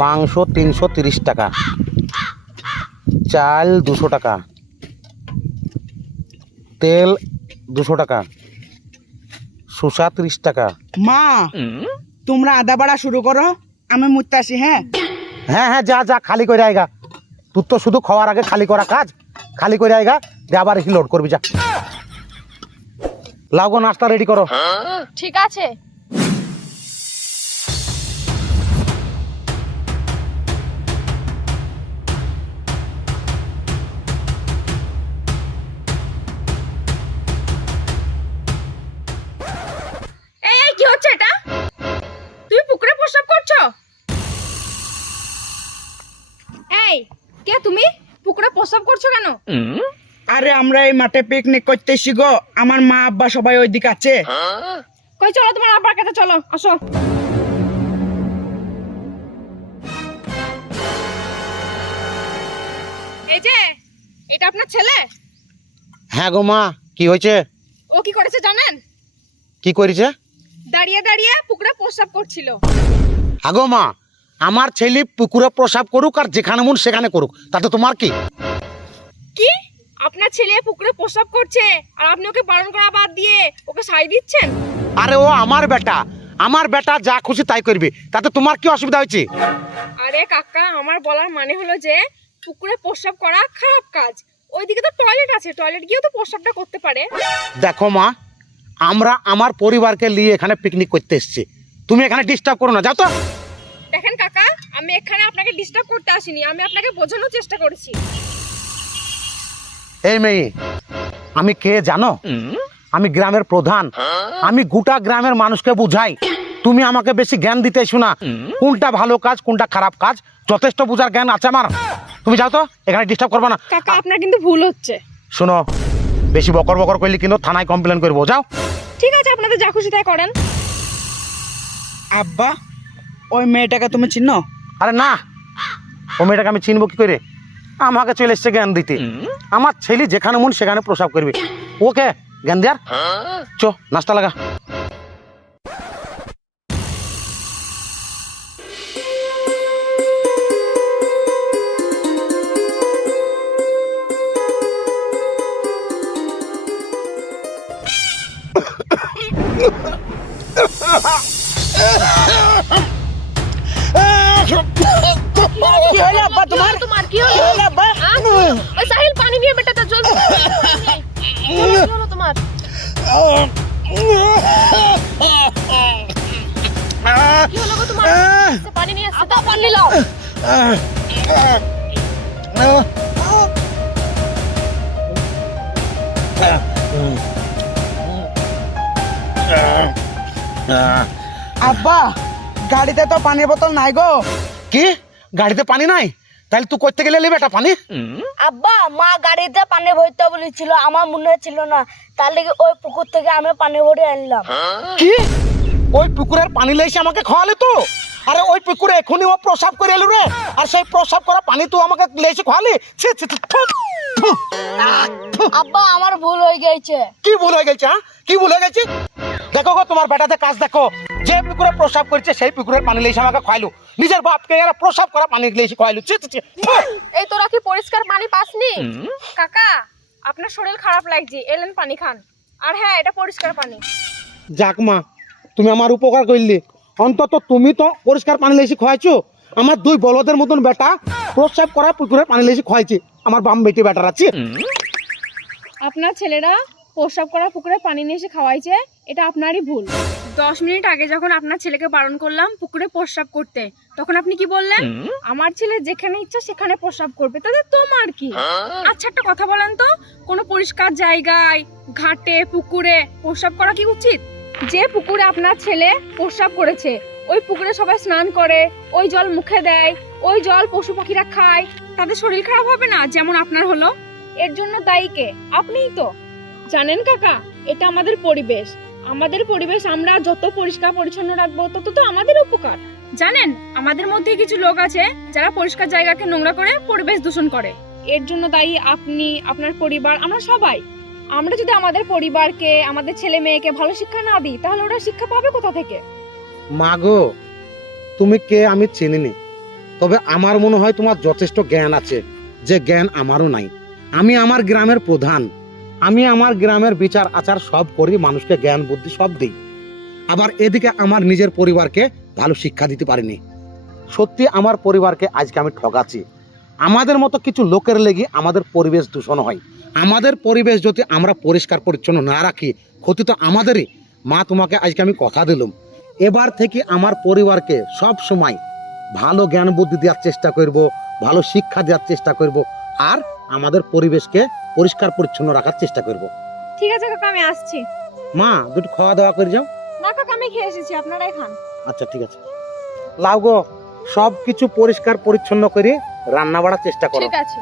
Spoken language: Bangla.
মাংস তিনশো তিরিশ টাকা। চাল দুশো টাকা। তেল দুশো টাকা। শসা তিরিশ টাকা। মা তোমরা আদা বাড়া শুরু করো। আমি মুততে আসি হ্যাঁ? হ্যাঁ হ্যাঁ যা যা খালি করে আয়গা তোর তো শুধু খাওয়ার আগে খালি করা কাজ। খালি করে আয়গা দিয়ে আবার লোড করবি যা। লাগো নাস্তা রেডি করো। ঠিক আছে। এই কে তুমি? পুকুরে প্রস্রাব করছ কেন? আরে আমরা এই মাঠে পিকনিক করতে এসি গো। আমার মা আব্বা সবাই ওইদিকে আছে। কই চলো তোমার আব্বার কাছে চলো আসো। এই যে এটা আপনার ছেলে? হ্যাঁ গো মা কি হয়েছে? ও কি করেছে জানেন? কি করেছে? দাঁড়িয়ে দাঁড়িয়ে পুকুরে প্রস্রাব করছিল। আগো মা আমার ছেলে পুকুরে প্রসাব করুক আর যেখানে মন সেখানে করুক। তাতে তোমার কি? কি? আপনার ছেলে পুকুরে প্রস্রাব করছে আর আপনি ওকে বারণ করা বাদ দিয়ে ওকে সাই দিচ্ছেন? আরে ও আমার বেটা। আমার বেটা যা খুশি তাই করবে। তাতে তোমার কি অসুবিধা হয়েছে? আরে কাকা আমার বলার মানে হলো যে পুকুরে প্রস্রাব করা খারাপ কাজ। ওইদিকে তো টয়লেট আছে। টয়লেট গিয়েও তো প্রস্রাবটা করতে পারে। দেখো মা আমরা আমার পরিবারকে নিয়ে এখানে পিকনিক করতে এসেছি। তুমি এখানে ডিস্টার্ব করো না। যাও তো। আমি এখানে আপনাকে ডিস্টার্ব করতে আসিনি আমি আপনাকে বোঝানোর চেষ্টা করেছি। এই মেয়ে আমি কে জানো? আমি গ্রামের প্রধান। আমি গোটা গ্রামের মানুষকে বুঝাই। তুমি আমাকে বেশি জ্ঞান দিতে শোনা কোনটা ভালো কাজ কোনটা খারাপ কাজ? যথেষ্ট বুঝার জ্ঞান আছে আমার। তুমি যাও তো এখানে ডিস্টার্ব করবে না। কাকা আপনার কিন্তু ভুল হচ্ছে। শোনো বেশি বকর বকর করলে কিন্তু থানায় কমপ্লেন করব যাও। ঠিক আছে আপনাদের যা খুশি তাই করেন। আব্বা ওই মেয়েটাকে তুমি চিনো? আরে না ও মেয়েটাকে আমি চিনবো কি করে? আমাকে চলে এসছে জ্ঞান দিতে। আমার ছেলে যেখানে মন সেখানে প্রসাব করবে। ওকে জ্ঞান দেয়ার? চো নাস্তা লাগা। হলো আব্বা তোমার তোমার কি হলো আব্বা ওই সাহিল পানি নিয়ে বেটা তো জলদি কি হলো তোমার কি হলো গো তোমার পানি নিয়ে আসছে পানি লাও আব্বা গাড়িতে তো পানির বোতল নাই গো কি গাড়িতে পানি নাই? তাহলে তুই করতে গেলে নেবে এটা পানি? আব্বা মা গাড়িতে পানি ভরতে বলেছিল আমার মনে ছিল না। তার লেগে ওই পুকুর থেকে আমি পানি ভরে আনলাম। কি? ওই পুকুরের পানি লেসে আমাকে খাওয়ালে তো? আরে ওই পুকুরে এখনই ও প্রসাব করে এলো রে। আর সেই প্রসাব করা পানি তুই আমাকে লেসে খাওয়ালি? ছি, ছি। আব্বা আমার ভুল হয়ে গেছে। কি ভুল হয়ে গেছে হ্যাঁ? কি ভুল হয়ে গেছে? দেখো গো তোমার বেটাতে কাজ দেখো। যে পুকুরে প্রসাব করছে সেই পুকুরের পানি লেসে আমাকে খাওয়াইলো নিজের বাপকে এরা প্রসাব করা পানি লেসে ছি। এই তোরা কি পরিষ্কার পানি পাসনি? কাকা আপনার শরীর খারাপ লাগছে এলেন পানি খান। আর হ্যাঁ এটা পরিষ্কার পানি। যাক মা তুমি আমার উপকার করলে। অন্তত তুমি তো পরিষ্কার পানি লেসে খাওয়াইছো আমার দুই বলদের মতন বেটা প্রসাব করা পুকুরে পানি লেসে খাওয়াইছে আমার বাম বেটি বেটার আছে আপনার ছেলেরা প্রস্রাব করা পুকুরে পানি নিয়ে এসে খাওয়াইছে? এটা আপনারই ভুল। দশ মিনিট আগে যখন আপনার ছেলেকে বারণ করলাম পুকুরে প্রস্রাব করতে তখন আপনি কি বললেন? আমার ছেলে যেখানে ইচ্ছা সেখানে প্রস্রাব করবে। তাহলে তোমার কি? আচ্ছা একটা কথা বলেন তো কোনো পরিষ্কার জায়গায় ঘাটে পুকুরে প্রস্রাব করা কি উচিত? যে পুকুরে আপনার ছেলে প্রস্রাব করেছে ওই পুকুরে সবাই স্নান করে ওই জল মুখে দেয় ওই জল পশু পাখিরা খায় তাদের শরীর খারাপ হবে না যেমন আপনার হলো? এর জন্য দায়ী কে? আপনিই তো। জানেন কাকা এটা আমাদের পরিবেশ। আমাদের পরিবেশ আমরা যত পরিষ্কার পরিচ্ছন্ন রাখব তত তো আমাদের উপকার। জানেন আমাদের মধ্যে কিছু লোক আছে যারা পরিষ্কার জায়গাকে নোংরা করে পরিবেশ দূষণ করে। এর জন্য দায়ী আপনি আপনার পরিবার আমরা সবাই। আমরা যদি আমাদের পরিবারকে আমাদের ছেলে মেয়েকে ভালো শিক্ষা না দিই তাহলে ওরা শিক্ষা পাবে কোথা থেকে? মা গো তুমি কে আমি চিনিনি। তবে আমার মনে হয় তোমার যথেষ্ট জ্ঞান আছে যে জ্ঞান আমারও নাই। আমি আমার গ্রামের প্রধান। আমি আমার গ্রামের বিচার, আচার সব করি, মানুষকে জ্ঞান, বুদ্ধি সব দিই। আবার এদিকে আমার নিজের পরিবারকে ভালো শিক্ষা দিতে পারিনি। সত্যি আমার পরিবারকে আজকে আমি ঠকাচ্ছি। আমাদের মতো কিছু লোকের লেগে আমাদের পরিবেশ দূষণ হয়। আমাদের পরিবেশ যদি আমরা পরিষ্কার, পরিচ্ছন্ন না রাখি, ক্ষতি তো আমাদেরই। মা, তোমাকে আজকে আমি কথা দিলাম। এবার থেকে আমার পরিবারকে সব সময় ভালো জ্ঞান, বুদ্ধি দেওয়ার চেষ্টা করব, ভালো শিক্ষা দেওয়ার চেষ্টা করব। আর আমাদের পরিবেশকে পরিষ্কার পরিচ্ছন্ন রাখার চেষ্টা করব। ঠিক আছে কাকা আমি আসছি। মা দুটো খাওয়া দাওয়া করে যাও। না কাকা আমি খেয়ে এসেছি আপনারাই খান। আচ্ছা ঠিক আছে। লাউ গো সব কিছু পরিষ্কার পরিচ্ছন্ন করে রান্না বাড়ার চেষ্টা করো। ঠিক আছে।